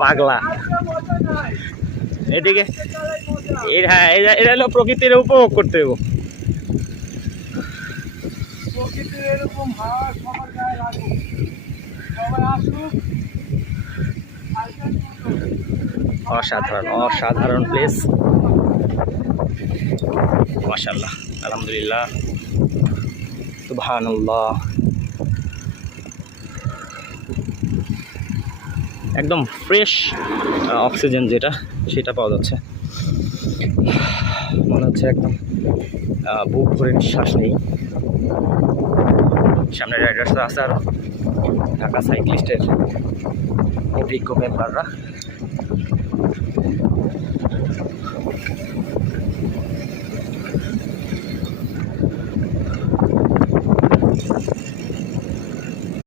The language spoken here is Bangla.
পাগলা এদিকে হ্যাঁ এটা হলো প্রকৃতির উপভোগ করতে দেবো। অসাধারণ অসাধারণ প্লেস, মাশাআল্লাহ, আলহামদুলিল্লাহ, সুবহানাল্লাহ। একদম ফ্রেশ অক্সিজেন যেটা সেটা পাওয়া যাচ্ছে, মনে হচ্ছে একদম বুক ভরে নিঃশ্বাস নেই। সামনে রাইডার্স আছে আরও ঢাকা সাইক্লিস্টের অভিজ্ঞ মেম্বাররা।